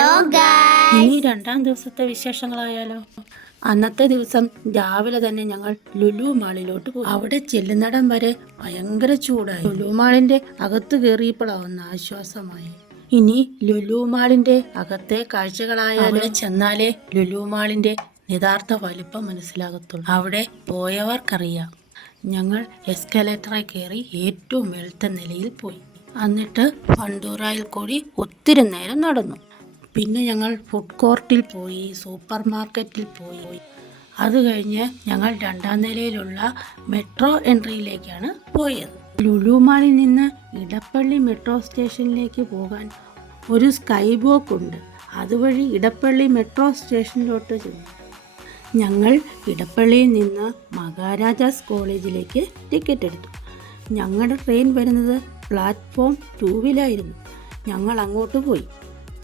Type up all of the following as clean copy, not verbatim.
Hello guys, ഇനി രണ്ടാം ദിവസത്തെ വിശേഷങ്ങളായാലോ. അന്നത്തെ ദിവസം രാവിലെ തന്നെ ഞങ്ങൾ ലുലു മാളിലോട്ട് പോയി. അവിടെ ചെല്ലുന്നിടം വരെ ഭയങ്കര ചൂടായി. ലുലു മാളിന്റെ അകത്ത് കയറിയപ്പോഴാവുന്ന ആശ്വാസമായി. ഇനി ലുലു മാളിന്റെ അകത്തെ കാഴ്ചകളായാലും അവിടെ ചെന്നാലേ ലുലു മാളിന്റെ യഥാർത്ഥ വലിപ്പം മനസ്സിലാകത്തുള്ളൂ. അവിടെ പോയവർക്കറിയാം. ഞങ്ങൾ എസ്കലേറ്ററിൽ കയറി ഏറ്റവും മേളത്തെ നിലയിൽ പോയി. എന്നിട്ട് വണ്ടൂറായിൽ കൂടി ഒത്തിരി നേരം നടന്നു. പിന്നെ ഞങ്ങൾ ഫുഡ് കോർട്ടിൽ പോയി, സൂപ്പർ മാർക്കറ്റിൽ പോയി. അത് കഴിഞ്ഞ് ഞങ്ങൾ രണ്ടാം നിലയിലുള്ള മെട്രോ എൻട്രിയിലേക്കാണ് പോയത്. ലുലു മാളിൽ നിന്ന് ഇടപ്പള്ളി മെട്രോ സ്റ്റേഷനിലേക്ക് പോകാൻ ഒരു സ്കൈ വാക്ക് ഉണ്ട്. അതുവഴി ഇടപ്പള്ളി മെട്രോ സ്റ്റേഷനിലോട്ട് ചെന്നു. ഞങ്ങൾ ഇടപ്പള്ളിയിൽ നിന്ന് മഹാരാജാസ് കോളേജിലേക്ക് ടിക്കറ്റ് എടുത്തു. ഞങ്ങളുടെ ട്രെയിൻ വരുന്നത് പ്ലാറ്റ്ഫോം 2-ലായിരുന്നു. ഞങ്ങൾ അങ്ങോട്ട് പോയി.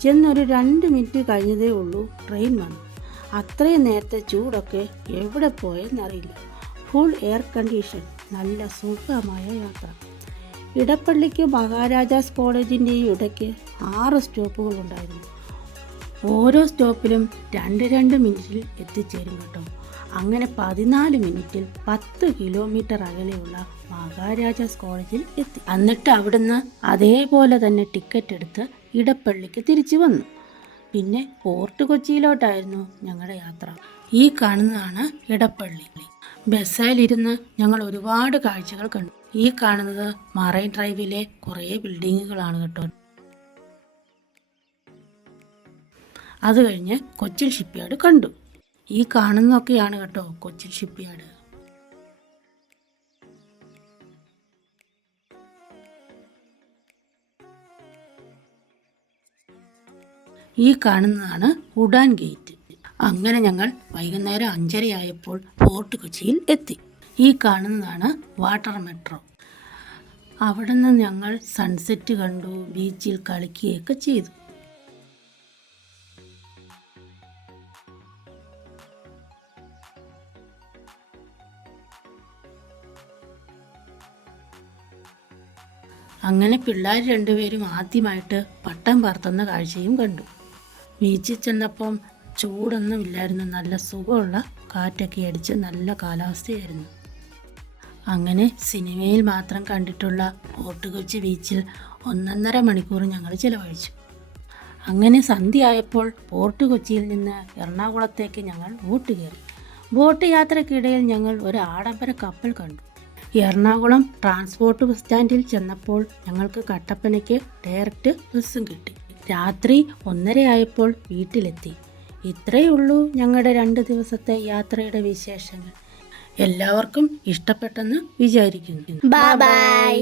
ചെന്നൊരു 2 മിനിറ്റ് കഴിഞ്ഞതേ ഉള്ളൂ ട്രെയിൻ വന്നു. അത്രയും നേരത്തെ ചൂടൊക്കെ എവിടെ പോയെന്നറിയില്ല. ഫുൾ എയർ കണ്ടീഷൻ, നല്ല സുഖമായ യാത്ര. ഇടപ്പള്ളിക്ക് മഹാരാജാസ് കോളേജിൻ്റെയും ഇടയ്ക്ക് 6 സ്റ്റോപ്പുകളുണ്ടായിരുന്നു. ഓരോ സ്റ്റോപ്പിലും 2 മിനിറ്റിൽ എത്തിച്ചേരും കേട്ടോ. അങ്ങനെ 14 മിനിറ്റിൽ 10 കിലോമീറ്റർ അകലെയുള്ള മഹാരാജാസ് കോളേജിൽ എത്തി. എന്നിട്ട് അവിടുന്ന് അതേപോലെ തന്നെ ടിക്കറ്റ് എടുത്ത് ഇടപ്പള്ളിക്ക് തിരിച്ചു വന്നു. പിന്നെ ഫോർട്ട് കൊച്ചിയിലോട്ടായിരുന്നു ഞങ്ങളുടെ യാത്ര. ഈ കാണുന്നതാണ് ഇടപ്പള്ളി. ബസ്സിലിരുന്ന് ഞങ്ങൾ ഒരുപാട് കാഴ്ചകൾ കണ്ടു. ഈ കാണുന്നത് മറൈൻ ഡ്രൈവിലെ കുറേ ബിൽഡിങ്ങുകളാണ് കേട്ടോ. അത് കഴിഞ്ഞ് കൊച്ചിൻ ഷിപ്പ്യാർഡ് കണ്ടു. ഈ കാണുന്നതൊക്കെയാണ് കേട്ടോ കൊച്ചിൻ ഷിപ്പ്യാർഡ്. ഈ കാണുന്നതാണ് ഉഡാൻ ഗേറ്റ്. അങ്ങനെ ഞങ്ങൾ വൈകുന്നേരം 5:30 ആയപ്പോൾ ഫോർട്ട് കൊച്ചിയിൽ എത്തി. ഈ കാണുന്നതാണ് വാട്ടർ മെട്രോ. അവിടെ നിന്ന് ഞങ്ങൾ സൺസെറ്റ് കണ്ടു, ബീച്ചിൽ കളിക്കുകയൊക്കെ ചെയ്തു. അങ്ങനെ പിള്ളേർ 2 പേരും ആദ്യമായിട്ട് പട്ടം പറത്തുന്ന കാഴ്ചയും കണ്ടു. ബീച്ചിൽ ചെന്നപ്പം ചൂടൊന്നും ഇല്ലായിരുന്നു. നല്ല സുഖമുള്ള കാറ്റൊക്കെ അടിച്ച് നല്ല കാലാവസ്ഥയായിരുന്നു. അങ്ങനെ സിനിമയിൽ മാത്രം കണ്ടിട്ടുള്ള ഫോർട്ട് കൊച്ചി ബീച്ചിൽ 1.5 മണിക്കൂർ ഞങ്ങൾ ചിലവഴിച്ചു. അങ്ങനെ സന്ധ്യയായപ്പോൾ ഫോർട്ട് കൊച്ചിയിൽ നിന്ന് എറണാകുളത്തേക്ക് ഞങ്ങൾ ബോട്ട് കയറി. ബോട്ട് യാത്രക്കിടയിൽ ഞങ്ങൾ ഒരു ആഡംബര കപ്പൽ കണ്ടു. എറണാകുളം ട്രാൻസ്പോർട്ട് ബസ് സ്റ്റാൻഡിൽ ചെന്നപ്പോൾ ഞങ്ങൾക്ക് കട്ടപ്പനയ്ക്ക് ഡയറക്റ്റ് ബസ്സും കിട്ടി. രാത്രി 1:30 ആയപ്പോൾ വീട്ടിലെത്തി. ഇത്രയേ ഉള്ളൂ ഞങ്ങളുടെ 2 ദിവസത്തെ യാത്രയുടെ വിശേഷങ്ങൾ. എല്ലാവർക്കും ഇഷ്ടപ്പെട്ടെന്ന് വിചാരിക്കുന്നു. Bye bye.